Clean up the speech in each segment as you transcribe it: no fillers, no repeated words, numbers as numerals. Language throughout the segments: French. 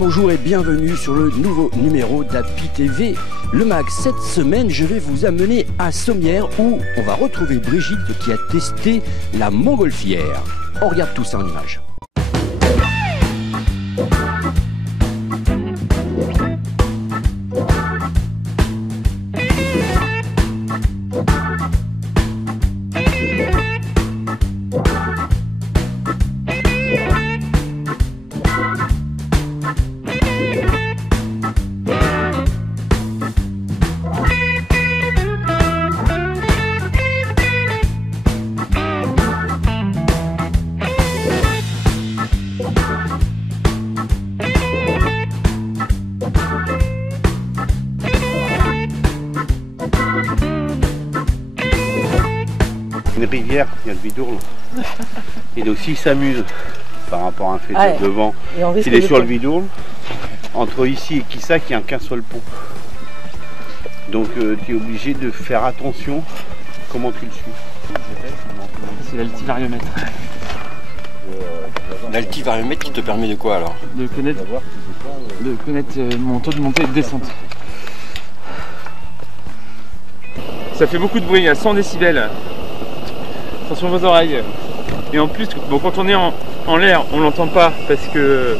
bonjour et bienvenue sur le nouveau numéro d'Happy TV, le mag. Cette semaine, je vais vous amener à Sommières où on va retrouver Brigitte qui a testé la montgolfière. On regarde tout ça en images. Une rivière, il y a le Vidourle. Et donc s'il s'amuse par rapport à un fait de vent, s'il est sur le Vidourle, entre ici et Quissac, il n'y a qu'un seul pont. Donc tu es obligé de faire attention comment tu le suis. C'est l'altivariomètre. L'altivariomètre qui te permet de quoi alors? De connaître mon taux de montée et de descente. Ça fait beaucoup de bruit, à 100 décibels. Attention vos oreilles. Et en plus, bon, quand on est en l'air, on l'entend pas parce que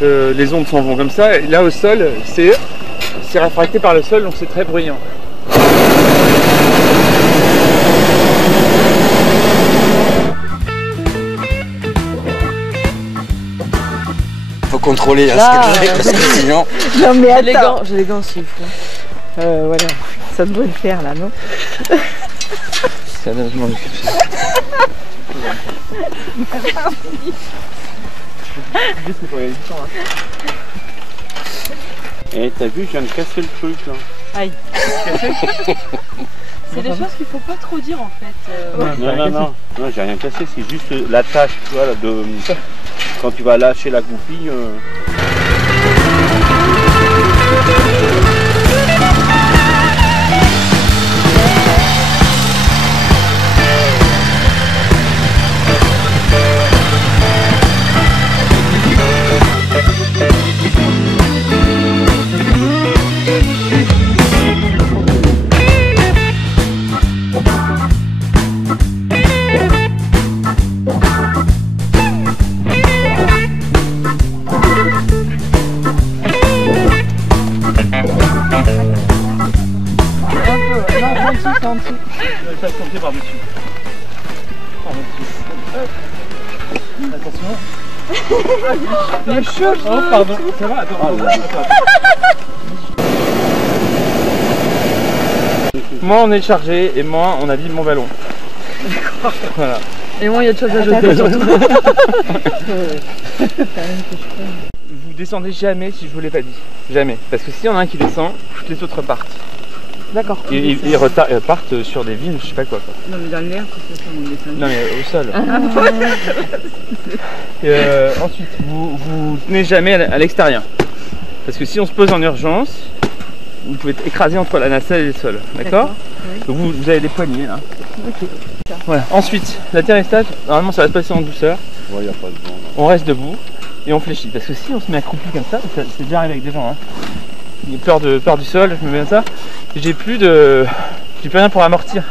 les ondes s'en vont comme ça. Et là au sol, c'est réfracté par le sol, donc c'est très bruyant. Faut contrôler là, ce que tu fais parce que sinon... Non mais attends, j'ai les gants s'il faut. Voilà, ça devrait le faire là, non? Ça, je m'en occupe. Et t'as vu, je viens de casser le truc là. Aïe. C'est des choses qu'il faut pas trop dire en fait. Non, j'ai rien cassé, c'est juste la tâche, tu vois, là, de quand tu vas lâcher la goupille. En dessous. Je vais pas compter par-dessus. Attention. Les cheveux. Oh pardon. Ça va, attends. Moins on est chargé et moins on abîme mon ballon. D'accord. Voilà. Et moi il y a de choses à jeter surtout. Vous descendez jamais si je vous l'ai pas dit. Jamais. Parce que s'il y en a un qui descend, toutes les autres repartent. D'accord. Ils partent sur des villes, je sais pas quoi. Non mais dans l'air, c'est ça on descend. Non mais au sol. Ensuite, vous tenez jamais à l'extérieur. Parce que si on se pose en urgence, vous pouvez être écrasé entre la nacelle et le sol. D'accord. Oui. Donc vous avez des poignées là. Ok. Voilà. Ensuite, l'atterrissage, normalement ça va se passer en douceur. Ouais, y a pas de vent. On reste debout et on fléchit. Parce que si on se met accroupi comme ça, c'est déjà arrivé avec des gens. Hein. J'ai peur du sol, je me mets comme ça. J'ai plus rien pour amortir.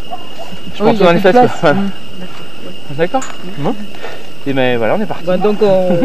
Je prends tout dans les fesses. Voilà. D'accord. Bon. Et ben voilà, on est parti. Bah, donc on...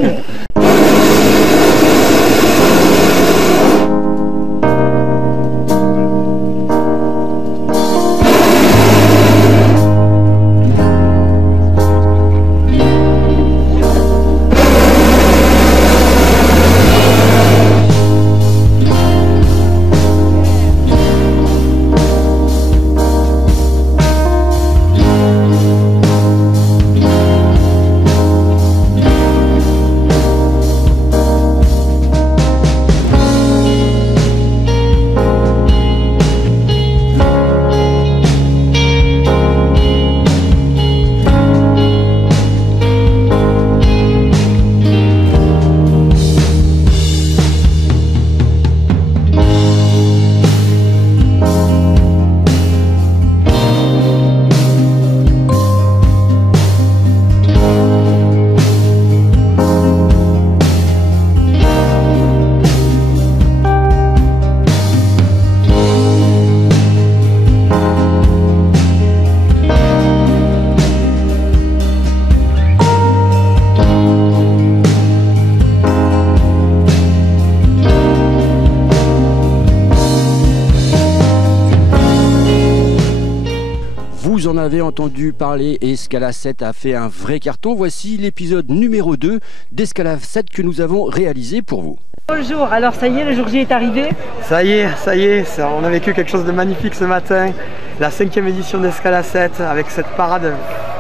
en avez entendu parler, Escala 7 a fait un vrai carton. Voici l'épisode numéro 2 d'Escala 7 que nous avons réalisé pour vous. Bonjour, alors ça y est, le jour J est arrivé? Ça y est, on a vécu quelque chose de magnifique ce matin. La 5e édition d'Escala 7 avec cette parade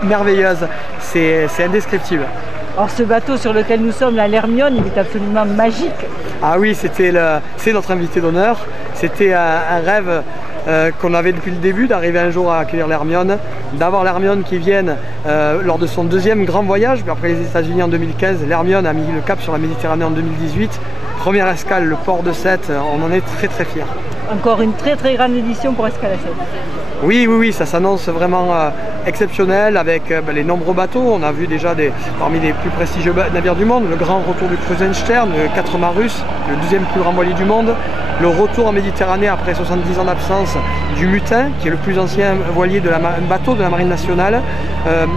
merveilleuse, c'est indescriptible. Alors ce bateau sur lequel nous sommes, la l'Hermione, il est absolument magique. Ah oui, c'est notre invité d'honneur. C'était un rêve qu'on avait depuis le début, d'arriver un jour à accueillir l'Hermione, d'avoir l'Hermione qui vienne lors de son 2e grand voyage. Après les États-Unis en 2015, l'Hermione a mis le cap sur la Méditerranée en 2018. Première escale, le port de Sète, on en est très fiers. Encore une très grande édition pour Escala 7. Oui, ça s'annonce vraiment exceptionnel avec les nombreux bateaux. On a vu déjà parmi les plus prestigieux navires du monde, le grand retour du Krusenstern, le 4 mâts russe, le 2e plus grand voilier du monde. Le retour en Méditerranée après 70 ans d'absence du Mutin, qui est le plus ancien bateau de la Marine nationale.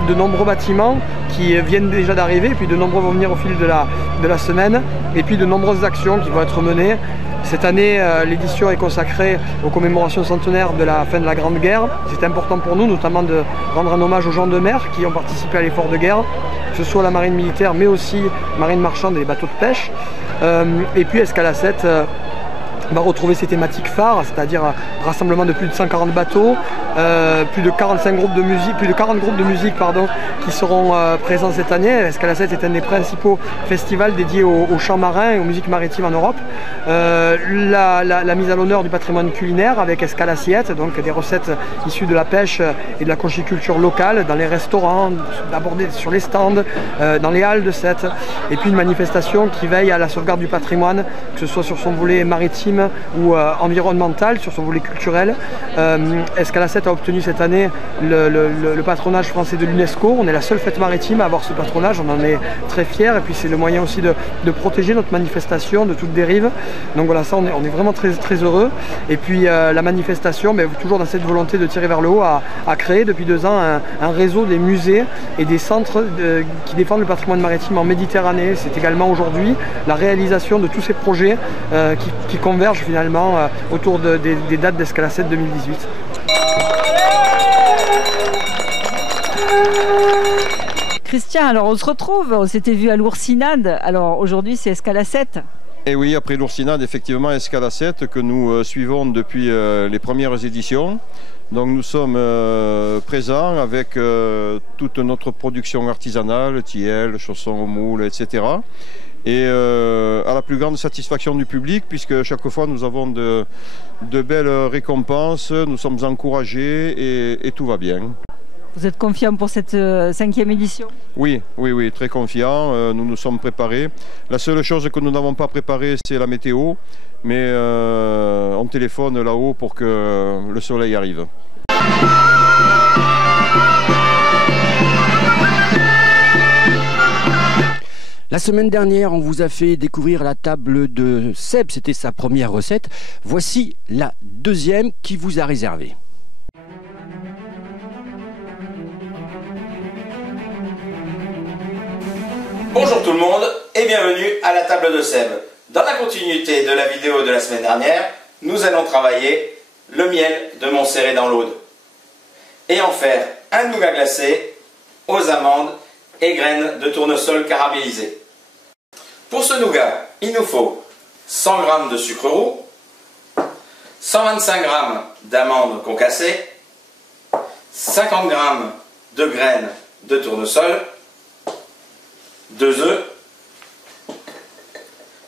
De nombreux bâtiments qui viennent déjà d'arriver, puis de nombreux vont venir au fil de la semaine, et puis de nombreuses actions qui vont être menées. Cette année, l'édition est consacrée aux commémorations centenaires de la fin de la Grande Guerre. C'est important pour nous, notamment de rendre un hommage aux gens de mer qui ont participé à l'effort de guerre, que ce soit la marine militaire, mais aussi marine marchande et les bateaux de pêche. Et puis Escala 7 va retrouver ses thématiques phares, c'est-à-dire un rassemblement de plus de 140 bateaux, plus de 40 groupes de musique qui seront présents cette année. Escala 7 est un des principaux festivals dédiés aux chants marins et aux musiques maritimes en Europe. La mise à l'honneur du patrimoine culinaire avec Escala Assiette, donc des recettes issues de la pêche et de la conchiculture locale dans les restaurants, abordées sur les stands, dans les halles de Sète. Et puis une manifestation qui veille à la sauvegarde du patrimoine, que ce soit sur son volet maritime ou environnemental, sur son volet culturel. Escala 7 a obtenu cette année le patronage français de l'UNESCO. On est la seule fête maritime à avoir ce patronage, on en est très fiers, et puis c'est le moyen aussi de protéger notre manifestation de toute dérive. Donc voilà, ça on est vraiment très heureux. Et puis la manifestation, toujours dans cette volonté de tirer vers le haut, a créé depuis 2 ans un réseau des musées et des centres qui défendent le patrimoine maritime en Méditerranée. C'est également aujourd'hui la réalisation de tous ces projets qui convergent finalement autour des dates d'Escala 7 2018. Christian, alors on se retrouve, on s'était vu à l'Oursinade, alors aujourd'hui c'est Escala 7. Et oui, après l'Oursinade, effectivement, Escala 7 que nous suivons depuis les premières éditions. Donc nous sommes présents avec toute notre production artisanale, tilleul, chaussons au moule, etc. Et à la plus grande satisfaction du public, puisque chaque fois nous avons de belles récompenses, nous sommes encouragés et tout va bien. Vous êtes confiant pour cette 5e édition? Oui, très confiant, nous nous sommes préparés. La seule chose que nous n'avons pas préparée, c'est la météo, mais on téléphone là-haut pour que le soleil arrive. La semaine dernière, on vous a fait découvrir la table de Seb, c'était sa première recette. Voici la 2e qui vous a réservée. Bonjour tout le monde et bienvenue à la table de Seb. Dans la continuité de la vidéo de la semaine dernière, nous allons travailler le miel de Montserrat dans l'Aude et en faire un nougat glacé aux amandes et graines de tournesol caramélisées. Pour ce nougat, il nous faut 100 g de sucre roux, 125 g d'amandes concassées, 50 g de graines de tournesol, 2 œufs,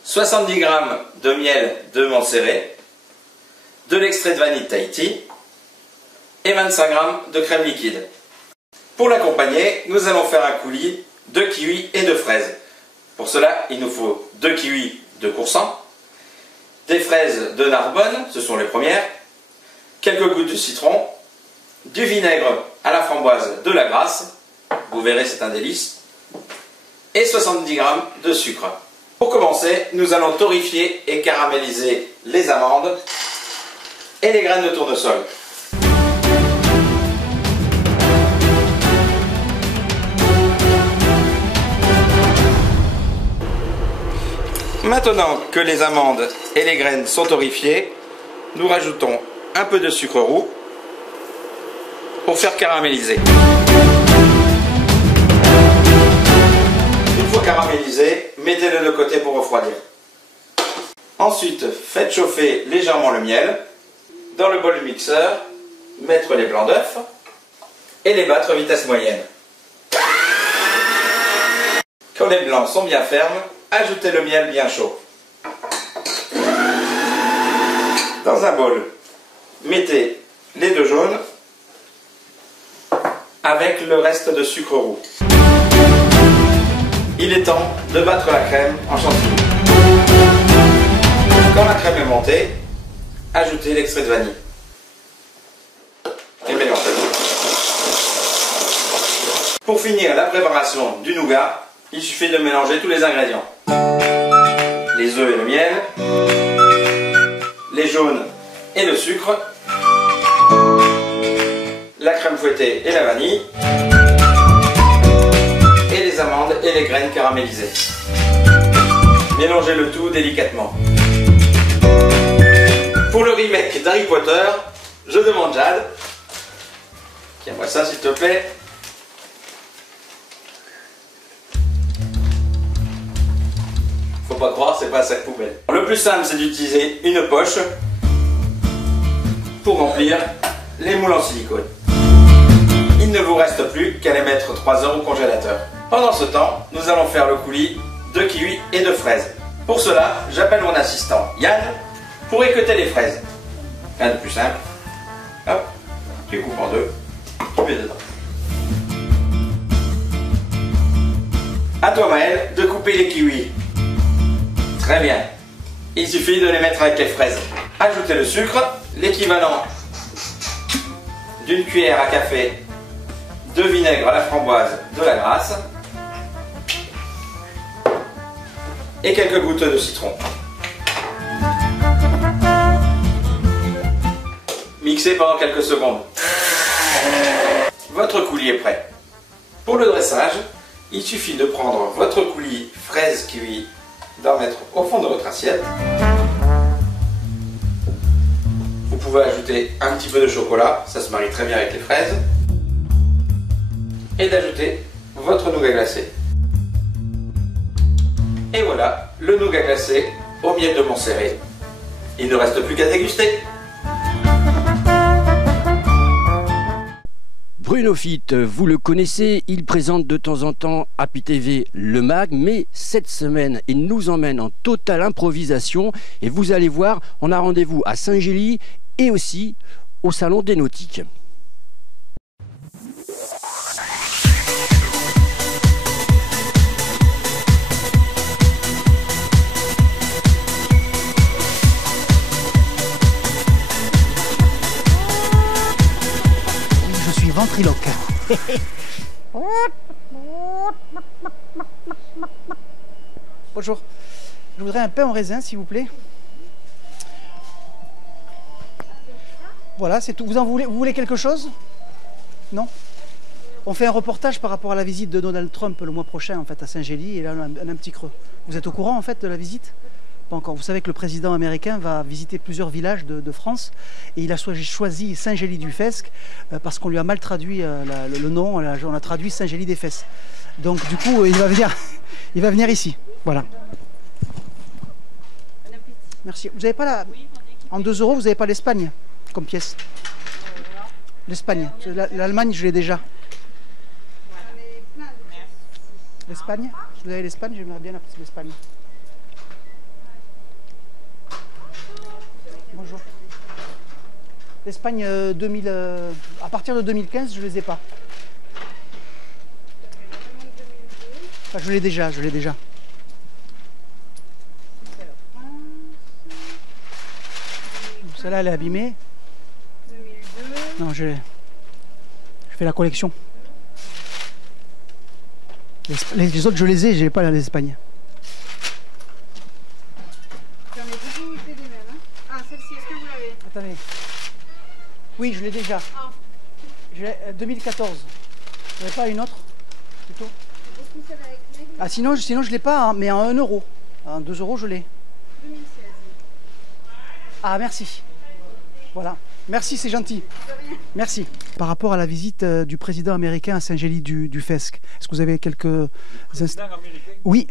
70 g de miel de Montserrat, de l'extrait de vanille Tahiti et 25 g de crème liquide. Pour l'accompagner, nous allons faire un coulis de kiwi et de fraises. Pour cela, il nous faut 2 kiwis de Coursan, des fraises de Narbonne, ce sont les premières, quelques gouttes de citron, du vinaigre à la framboise de la Grasse, vous verrez c'est un délice, et 70 g de sucre. Pour commencer, nous allons torréfier et caraméliser les amandes et les graines de tournesol. Maintenant que les amandes et les graines sont torréfiées, nous rajoutons un peu de sucre roux pour faire caraméliser. Une fois caramélisé, mettez-le de côté pour refroidir. Ensuite, faites chauffer légèrement le miel. Dans le bol mixeur, mettre les blancs d'œufs et les battre à vitesse moyenne. Quand les blancs sont bien fermes, ajoutez le miel bien chaud. Dans un bol, mettez les deux jaunes avec le reste de sucre roux. Il est temps de battre la crème en chantilly. Quand la crème est montée, ajoutez l'extrait de vanille. Et mélangez. Pour finir la préparation du nougat, il suffit de mélanger tous les ingrédients. Les œufs et le miel, les jaunes et le sucre, la crème fouettée et la vanille, et les amandes et les graines caramélisées. Mélangez le tout délicatement. Pour le remake d'Harry Potter, je demande Jade. Tiens-moi ça s'il te plaît. Faut pas croire, c'est pas un sac poubelle. Le plus simple, c'est d'utiliser une poche pour remplir les moules en silicone. Il ne vous reste plus qu'à les mettre 3 heures au congélateur. Pendant ce temps, nous allons faire le coulis de kiwi et de fraises. Pour cela, j'appelle mon assistant Yann pour équeuter les fraises. Rien de plus simple. Hop, tu coupes en deux, tu mets dedans. À toi Maël de couper les kiwis. Très bien. Il suffit de les mettre avec les fraises. Ajoutez le sucre, l'équivalent d'une cuillère à café de vinaigre à la framboise de la Grasse et quelques gouttes de citron. Mixez pendant quelques secondes. Votre coulis est prêt. Pour le dressage, il suffit de prendre votre coulis fraise kiwi, d'en mettre au fond de votre assiette. Vous pouvez ajouter un petit peu de chocolat, ça se marie très bien avec les fraises. Et d'ajouter votre nougat glacé. Et voilà, le nougat glacé au miel de Montserrat. Il ne reste plus qu'à déguster. Bruno Fitt, vous le connaissez, il présente de temps en temps Happy TV le mag, mais cette semaine, il nous emmène en totale improvisation et vous allez voir, on a rendez-vous à Saint-Gély et aussi au Salon des Nautiques. Ventriloque. Bonjour. Je voudrais un pain au raisin, s'il vous plaît. Voilà, c'est tout. Vous voulez quelque chose? Non? On fait un reportage par rapport à la visite de Donald Trump le mois prochain, en fait, à Saint-Gély, et là, on a un petit creux. Vous êtes au courant, en fait, de la visite? Pas encore. Vous savez que le président américain va visiter plusieurs villages de France et il a choisi Saint-Gély-du-Fesque parce qu'on lui a mal traduit le nom, on a traduit Saint-Gély-des-Fesses. Donc du coup, il va venir ici. Voilà. Merci. Vous n'avez pas la... En 2 euros, vous n'avez pas l'Espagne comme pièce? L'Espagne. L'Allemagne, je l'ai déjà. L'Espagne? Vous avez l'Espagne? J'aimerais bien l'Espagne. Bonjour. L'Espagne 2000, à partir de 2015, je ne les ai pas. Enfin, je l'ai déjà, Celle-là, elle est abîmée. 2002. Non, je fais la collection. Les autres, je les ai, je n'ai pas l'Espagne. Attendez. Oui, je l'ai déjà. Je l'ai 2014. Vous n'avez pas une autre plutôt? Ah, sinon je ne l'ai pas, hein, mais en 1 euro. En 2 euros, je l'ai. 2016. Ah, merci. Voilà. Merci, c'est gentil. Merci. Par rapport à la visite du président américain à Saint-Gély-du-Fesque, est-ce que vous avez quelques instants? Oui.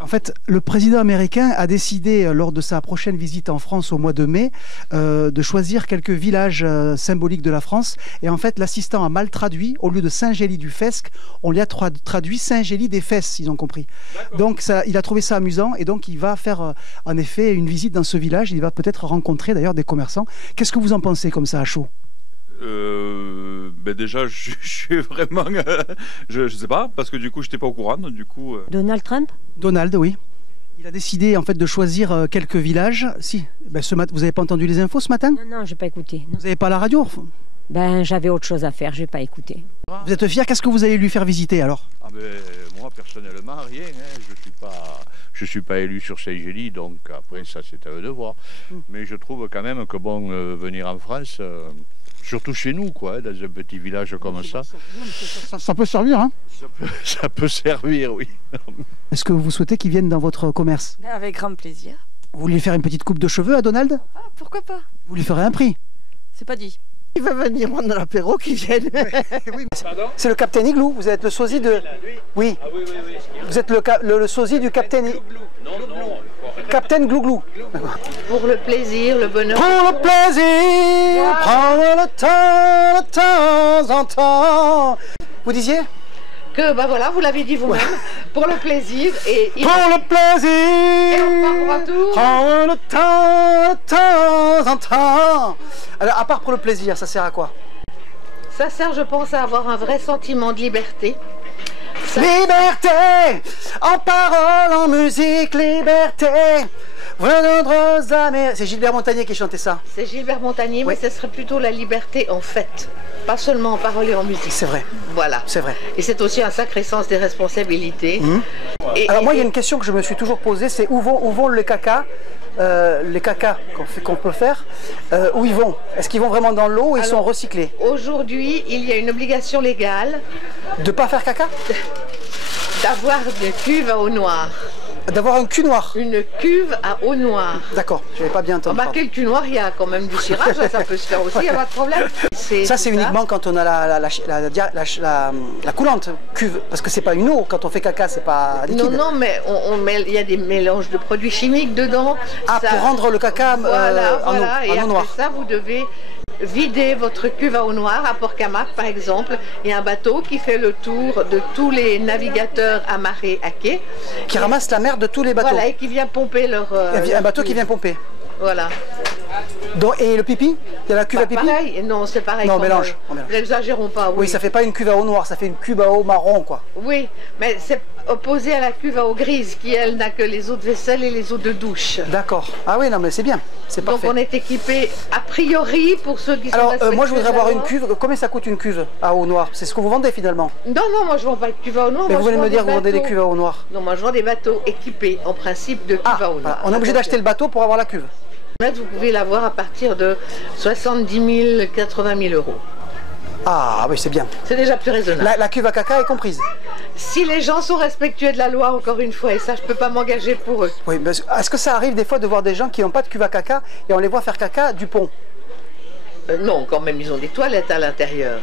En fait, le président américain a décidé, lors de sa prochaine visite en France au mois de mai, de choisir quelques villages symboliques de la France. Et en fait, l'assistant a mal traduit. Au lieu de Saint-Gély-du-Fesque, on lui a traduit Saint-Gély-des-Fesses, ils ont compris. Donc, il a trouvé ça amusant. Et donc, il va faire, en effet, une visite dans ce village. Il va peut-être rencontrer, d'ailleurs, des commerçants. Qu'est-ce que vous en pensez, comme ça, à chaud? Ben déjà, je suis vraiment... je sais pas, parce que du coup, je n'étais pas au courant. Du coup, Donald Trump? Donald, oui. Il a décidé en fait de choisir quelques villages. Si, ben, vous n'avez pas entendu les infos ce matin? Non, j'ai pas écouté. Vous n'avez pas la radio? Ben, j'avais autre chose à faire, j'ai pas écouté. Vous êtes fier? Qu'est-ce que vous allez lui faire visiter alors? Ah ben, moi, personnellement, rien. Hein. Je suis pas élu sur Saint-Gély, donc après, ça, c'est à eux de voir. Mais je trouve quand même que bon, venir en France... surtout chez nous, quoi, dans un petit village comme ça. Ça peut servir, hein? Ça peut servir, oui. Est-ce que vous souhaitez qu'il vienne dans votre commerce? Avec grand plaisir. Vous voulez faire une petite coupe de cheveux à Donald? Ah, pourquoi pas? Vous lui ferez un prix? C'est pas dit. Il va venir prendre l'apéro, qu'il vienne. Oui, c'est le Capitaine Igloo, vous êtes le sosie de... Oui. Ah, oui. Vous êtes le sosie du Capitaine Igloo. Non. Capitaine Glouglou. Pour le plaisir, le bonheur. Pour le plaisir, wow. Prendre le temps de temps en temps. Vous disiez? Que, bah voilà, vous l'avez dit vous-même, pour le plaisir et... Pour le plaisir, et on part pour un tour. Prendre le temps de temps en temps. Alors, à part pour le plaisir, ça sert à quoi? Ça sert, je pense, à avoir un vrai sentiment de liberté. Liberté, en parole, en musique, liberté. C'est Gilbert Montagnier qui chantait ça. C'est Gilbert Montagnier, oui. Mais ce serait plutôt la liberté en fait, pas seulement en parole et en musique. C'est vrai. Voilà. C'est vrai. Et c'est aussi un sacré sens des responsabilités. Alors moi, il y a une question que je me suis toujours posée, c'est où vont les cacas qu'on peut faire, où ils vont? Est-ce qu'ils vont vraiment dans l'eau ou ils sont recyclés? Aujourd'hui, il y a une obligation légale. De ne pas faire caca? D'avoir des cuves à eau noire. D'avoir un cul noir? Une cuve à eau noire. D'accord, je n'avais pas bien entendu. Remarquez, le cul noir, il y a quand même du cirage, ça peut se faire aussi, il n'y a pas de problème. Ça, c'est uniquement quand on a la coulante cuve, parce que c'est pas une eau, quand on fait caca, c'est pas liquide. Non, mais il y a des mélanges de produits chimiques dedans. Ah, ça, pour rendre le caca en eau noire. Ça, vous devez vider votre cuve à eau noire à Port-Camargue, par exemple. Il y a un bateau qui fait le tour de tous les navigateurs amarrés à quai. Qui ramasse la mer de tous les bateaux. Voilà, et qui vient pomper leur... un bateau qui vient pomper. Voilà. Donc, et le pipi? Il y a la cuve à pipi? Pareil, non, c'est pareil. Non, mélange. N'exagérons pas, oui. Oui, ça fait pas une cuve à eau noire, ça fait une cuve à eau marron, quoi. Oui, mais c'est opposé à la cuve à eau grise, qui, elle, n'a que les eaux de vaisselle et les eaux de douche. D'accord. Ah oui, non, mais c'est bien. C'est parfait. Donc, on est équipé, a priori, pour ceux qui sont... Alors, moi, je voudrais avoir une cuve. Combien ça coûte une cuve à eau noire? C'est ce que vous vendez, finalement? Non, moi, je ne vends pas de cuve à eau noire. Mais vous venez me dire que vous vendez des cuves à eau noire? Non, moi, je vends des bateaux équipés, en principe, de cuve à eau noire. On est obligé d'acheter le bateau pour avoir la cuve? Vous pouvez l'avoir à partir de 70 000, 80 000 euros. Ah oui, c'est bien. C'est déjà plus raisonnable. La cuve à caca est comprise? Si les gens sont respectueux de la loi, encore une fois, et ça, je ne peux pas m'engager pour eux. Oui, mais est-ce que ça arrive des fois de voir des gens qui n'ont pas de cuve à caca et on les voit faire caca du pont? Non, quand même, ils ont des toilettes à l'intérieur.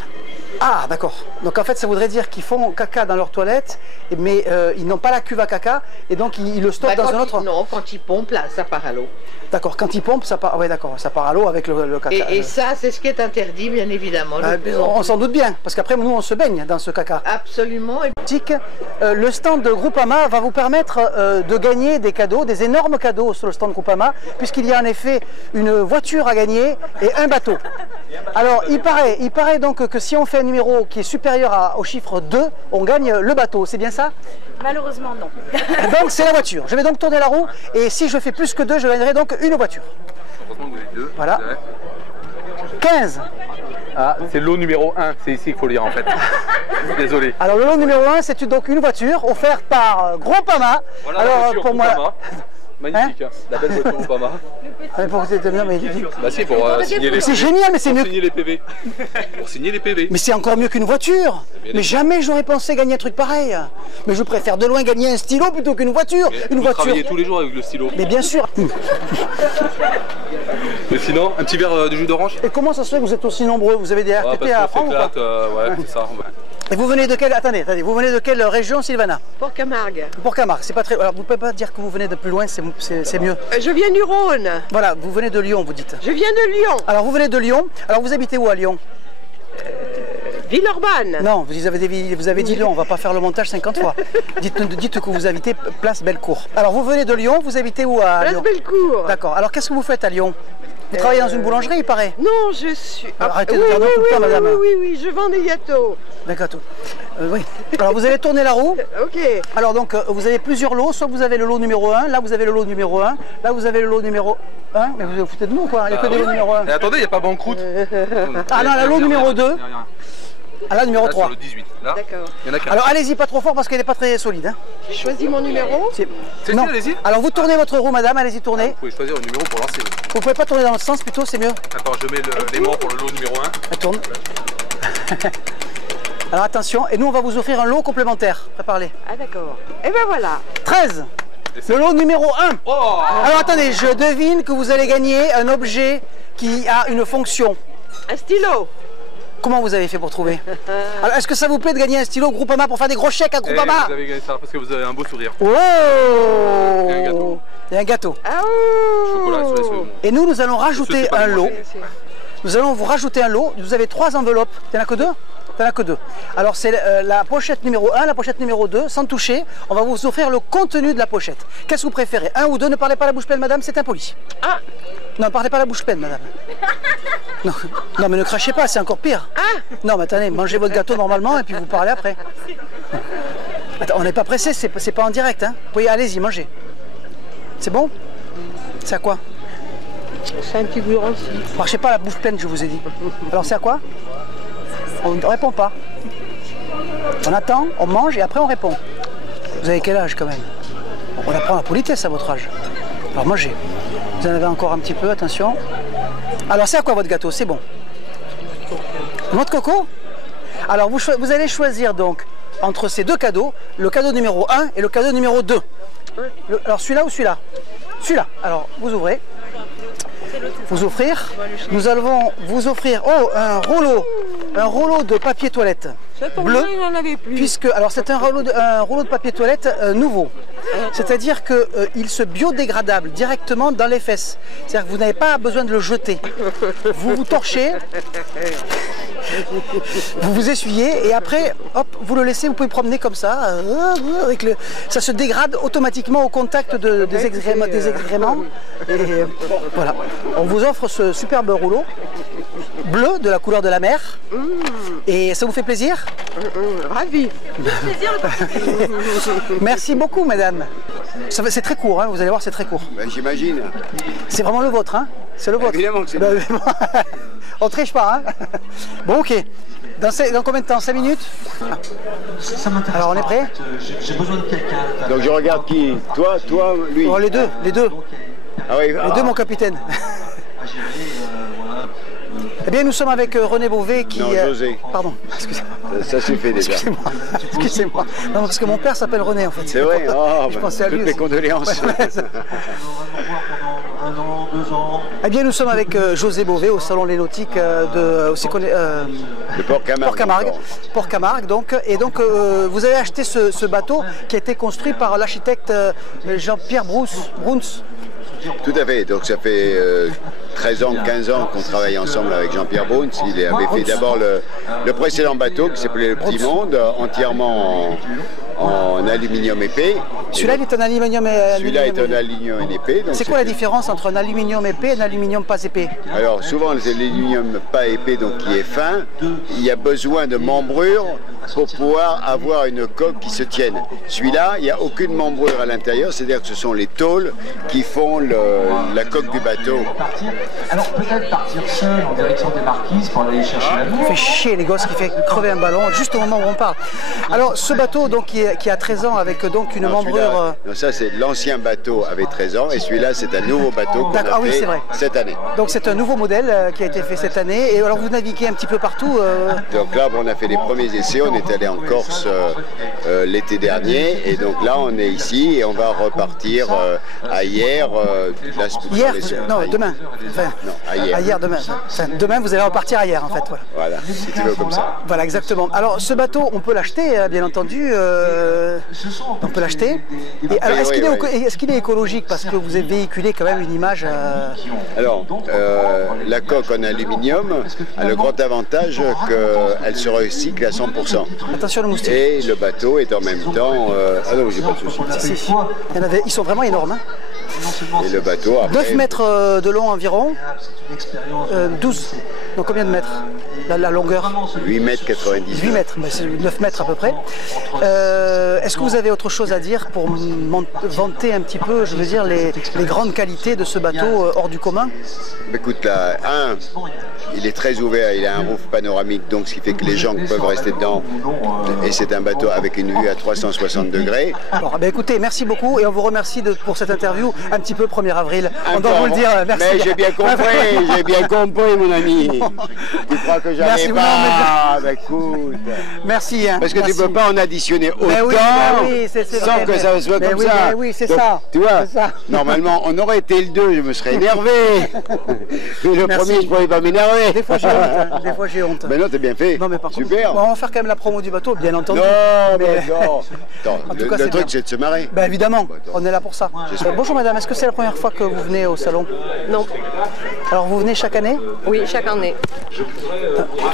Ah, d'accord. Donc en fait, ça voudrait dire qu'ils font caca dans leurs toilettes, mais ils n'ont pas la cuve à caca, et donc ils le stockent dans un autre... Non, quand ils pompent, là, ça part à l'eau. D'accord, quand ils pompent, ça part... Oui, d'accord, ça part à l'eau avec le caca. Et ça, c'est ce qui est interdit, bien évidemment. On s'en doute bien, parce qu'après, nous, on se baigne dans ce caca. Absolument. Le stand de Groupama va vous permettre de gagner des cadeaux, des énormes cadeaux sur le stand Groupama, puisqu'il y a en effet une voiture à gagner et un bateau. Alors, il paraît donc que si on fait un numéro qui est supérieur au chiffre 2, on gagne le bateau, c'est bien ça? Malheureusement, non. Donc, c'est la voiture. Je vais donc tourner la roue, et si je fais plus que 2, je gagnerai donc une voiture. Heureusement que vous êtes 2. Voilà. 15. Ah, c'est le lot numéro 1, c'est ici qu'il faut lire en fait. Désolé. Alors, le lot numéro 1, c'est donc une voiture offerte par Groupama. Voilà, alors, la voiture pour Groupama. moi... Magnifique, hein. La belle voiture Obama. Ah, mais pourquoi c'était bien, mais... Bah si, pour signer les... C'est génial, mais c'est mieux... signer les PV. Pour signer les PV. Mais c'est encore mieux qu'une voiture. Mais jamais j'aurais pensé gagner un truc pareil. Mais je préfère de loin gagner un stylo plutôt qu'une voiture. Une voiture. Travailler tous les jours avec le stylo. Mais bien sûr. Mais sinon, un petit verre de jus d'orange. Et comment ça se fait que vous êtes aussi nombreux? Vous avez des RTT à prendre ou pas? Ouais, c'est ça. Ouais. Et vous venez de quelle... Attendez, vous venez de quelle région, Sylvana? Port-Camargue. Port-Camargue, c'est pas très... Alors, vous ne pouvez pas dire que vous venez de plus loin, c'est mieux. Je viens du Rhône. Voilà, vous venez de Lyon, vous dites. Je viens de Lyon. Alors, vous venez de Lyon. Alors, vous habitez où à Lyon? Villeurbanne. Non, vous avez dit Lyon, on va pas faire le montage 50 fois. Dites que vous habitez Place Bellecour. Alors, vous venez de Lyon, vous habitez où à Lyon? Place Bellecour. D'accord. Alors, qu'est-ce que vous faites à Lyon? Vous travaillez dans une boulangerie, il paraît? Non, je suis... Arrêtez de faire tout le temps, madame. Oui, je vends des gâteaux. Des gâteaux. Oui. Alors, vous allez tourner la roue. Ok. Alors, donc, vous avez plusieurs lots. Soit vous avez le lot numéro 1, là, vous avez le lot numéro 1, là, vous avez le lot numéro 1. Mais vous vous foutez de nous, quoi. Il n'y a que des lots numéro 1. Et attendez, il n'y a pas banqueroute. Ah non, la lot numéro 2. Ah là, numéro 3. Sur le 18. Là, d'accord. Il y en a 4. Alors, allez-y pas trop fort parce qu'elle n'est pas très solide. Hein. J'ai choisi mon numéro. C'est non. Allez-y. Alors, vous tournez votre roue, madame. Allez-y, tournez. Vous pouvez choisir le numéro pour lancer. Vous pouvez pas tourner dans l'autre sens, plutôt, c'est mieux. Attends, je mets l'aimant pour le lot numéro 1. Elle tourne. Alors, attention. Et nous, on va vous offrir un lot complémentaire. Préparez-les. Ah, d'accord. Et ben voilà. 13. Le lot numéro 1. Oh. Alors, attendez, je devine que vous allez gagner un objet qui a une fonction. Un stylo. Comment vous avez fait pour trouver? Alors, est-ce que ça vous plaît de gagner un stylo Groupama pour faire des gros chèques à Groupama? Vous avez gagné ça parce que vous avez un beau sourire. Oh. Et un gâteau. Et un gâteau. Ah oh. Chocolat sur les cheveux. Et nous allons rajouter un lot. Nous allons vous rajouter un lot. Vous avez 3 enveloppes. T'en as que 2? T'en as que 2. Alors c'est la pochette numéro 1, la pochette numéro 2, sans toucher. On va vous offrir le contenu de la pochette. Qu'est-ce que vous préférez? 1 ou 2? Ne parlez pas la bouche pleine, madame, c'est impoli. Ah. Non, ne parlez pas la bouche pleine, madame. Non, non, mais ne crachez pas, c'est encore pire. Ah. Non, mais attendez, mangez votre gâteau normalement et puis vous parlez après. Attends, on n'est pas pressé, c'est pas en direct. Hein. Vous pouvez, allez-y, mangez. C'est bon? C'est à quoi? C'est un petit goût ranci. Marchez pas la bouche pleine, je vous ai dit. Alors c'est à quoi? On ne répond pas. On attend, on mange et après on répond. Vous avez quel âge quand même? On apprend la politesse à votre âge. Alors mangez. Vous en avez encore un petit peu, attention. Alors c'est à quoi votre gâteau? C'est bon. Noix de coco? Alors vous allez choisir donc entre ces deux cadeaux, le cadeau numéro 1 et le cadeau numéro 2. Alors celui-là ou celui-là? Celui-là. Alors vous ouvrez. Vous offrir. Nous allons vous offrir un rouleau de papier toilette bleu. Puisque alors c'est un rouleau de papier toilette nouveau. C'est-à-dire qu'il se biodégradable directement dans les fesses. C'est-à-dire que vous n'avez pas besoin de le jeter. Vous vous torchez, vous vous essuyez et après, hop, vous le laissez, vous pouvez promener comme ça. Ça se dégrade automatiquement au contact des excréments. Et voilà. On vous offre ce superbe rouleau bleu de la couleur de la mer. Et ça vous fait plaisir? Ravi. Merci beaucoup, madame. C'est très court, hein, vous allez voir, c'est très court. Ben, j'imagine. C'est vraiment le vôtre, hein? C'est le vôtre. Évidemment que c'est le vôtre. On triche pas, hein? Bon, ok. Dans combien de temps? 5 minutes? Alors, on est prêt? J'ai besoin de quelqu'un. Donc je regarde qui? Toi, lui? Oh, les deux. Ah oui, les deux, mon capitaine. Eh bien, nous sommes avec René Beauvais qui... Non, José. Pardon, excusez-moi. Ça suffit déjà. Excusez-moi. Non, parce que mon père s'appelle René, en fait. C'est vrai? Je pensais à lui. Toutes mes condoléances. Eh bien, nous sommes avec José Beauvais au Salon Les Nautiques de Port-Camargue. Port-Camargue, donc. Et donc, vous avez acheté ce bateau qui a été construit par l'architecte Jean-Pierre Bruns. Tout à fait. Donc, ça fait 13 ans, 15 ans qu'on travaille ensemble avec Jean-Pierre Bruns. Il avait fait d'abord le précédent bateau qui s'appelait le Petit Monde, entièrement en aluminium épais. Celui-là, il est en aluminium épais. Celui-là est en aluminium épais. C'est quoi la différence entre un aluminium épais et un aluminium pas épais? Alors, souvent, l'aluminium pas épais, donc qui est fin, il y a besoin de membrures pour pouvoir avoir une coque qui se tienne. Celui-là, il n'y a aucune membrure à l'intérieur, c'est-à-dire que ce sont les tôles qui font la coque du bateau. Alors peut-être partir seul en direction des Marquises pour aller chercher la bouffe. Ça fait chier les gosses qui fait crever un ballon juste au moment où on parle. Alors ce bateau donc qui a 13 ans avec donc une membrure parcourir... Non, ça c'est l'ancien bateau avait 13 ans et celui-là c'est un nouveau bateau qu'on a fait cette année. Donc c'est un nouveau modèle qui a été fait cette année. Et alors vous naviguez un petit peu partout Donc là on a fait les premiers essais, on est allé en Corse l'été dernier et donc là on est ici et on va repartir à hier. Hier non, demain. Enfin, non, à hier. À hier, demain. Enfin, demain vous allez repartir à hier en fait. Voilà, si tu veux comme ça. Voilà, exactement. Alors ce bateau, on peut l'acheter, bien entendu. On peut l'acheter. Est-ce qu'il est écologique parce que vous avez véhiculé quand même une image Alors, la coque en aluminium a le grand avantage qu'elle se recycle à 100%. Attention le moustique. Et le bateau est en même temps... Ah non, j'ai pas de souci. Ils sont vraiment énormes. Hein. Et le bateau après... 9 mètres de long environ, 12. Donc combien de mètres la longueur 8 mètres 90. 8 mètres, c'est 9 mètres à peu près. Est-ce que vous avez autre chose à dire pour vanter un petit peu, je veux dire, les grandes qualités de ce bateau hors du commun? Écoute, là, il est très ouvert, il a un roof panoramique, donc ce qui fait que les gens peuvent rester dedans. Et c'est un bateau avec une vue à 360 degrés. Alors, écoutez, merci beaucoup et on vous remercie pour cette interview un petit peu 1er avril. On doit vous le dire, merci. Mais j'ai bien compris, mon ami. Tu crois que j'avais pas écoute. Merci. Parce que tu peux pas en additionner autant sans que ça soit comme ça. Oui, c'est ça. Tu vois, normalement, on aurait été le 2, je me serais énervé. Mais le premier, je ne pouvais pas m'énerver. Des fois, j'ai honte. Des fois, j'ai honte. Mais non, t'es bien fait. Non, mais par super. Contre, on va faire quand même la promo du bateau, bien entendu. Non, mais non. Attends, le truc, c'est de se marrer. Ben évidemment, on est là pour ça. Bonjour madame, est-ce que c'est la première fois que vous venez au salon? Non. Alors vous venez chaque année? Oui, chaque année. Tu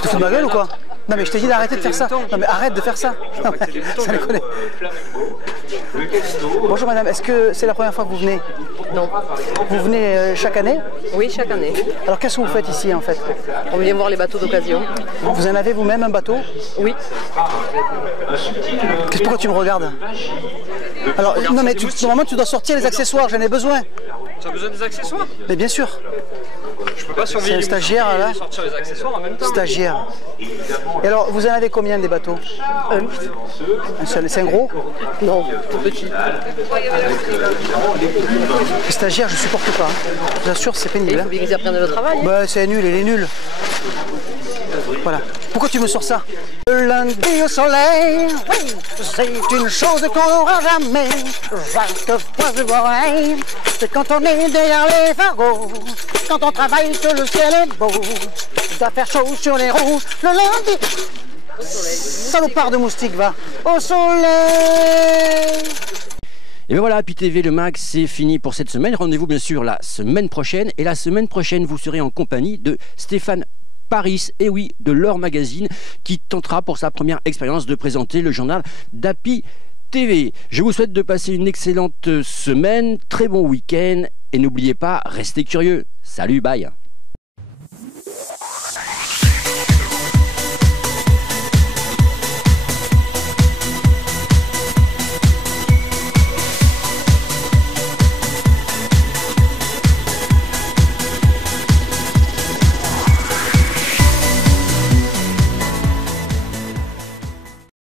te fous de ma gueule ou quoi? Non mais je t'ai dit d'arrêter de faire ça. Non mais arrête de faire ça. Non, ça les connaît. Bonjour madame, est-ce que c'est la première fois que vous venez? Non. Vous venez chaque année? Oui, chaque année. Alors qu'est-ce que vous faites ici en fait? On vient voir les bateaux d'occasion. Vous en avez vous-même un bateau? Oui. Pourquoi tu me regardes? Alors non mais normalement tu dois sortir les accessoires, j'en ai besoin. Tu as besoin des accessoires? Mais bien sûr. Je peux pas surveiller. C'est un stagiaire là. Sortir les accessoires en même temps. Stagiaire. Et alors, vous en avez combien des bateaux? Un seul. C'est un gros? Non, tout petit. Le stagiaire, je supporte pas. Je vous assure, c'est pénible. Il faut bien qu'ils apprennent le travail. Bah, c'est nul, il est nul. Voilà. Pourquoi tu me sors ça? Le lundi au soleil, c'est une chose qu'on n'aura jamais. Chaque fois je vois, c'est quand on est derrière les fagots, quand on travaille que le ciel est beau. Il doit faire chaud sur les roues le lundi. Salopard de moustique, va au soleil. Et bien voilà, Happy TV, le mag, c'est fini pour cette semaine. Rendez-vous bien sûr la semaine prochaine. Et la semaine prochaine, vous serez en compagnie de Stéphane Paris, et oui, de leur magazine, qui tentera pour sa première expérience de présenter le journal d'Happy TV. Je vous souhaite de passer une excellente semaine, très bon week-end, et n'oubliez pas, restez curieux. Salut, bye.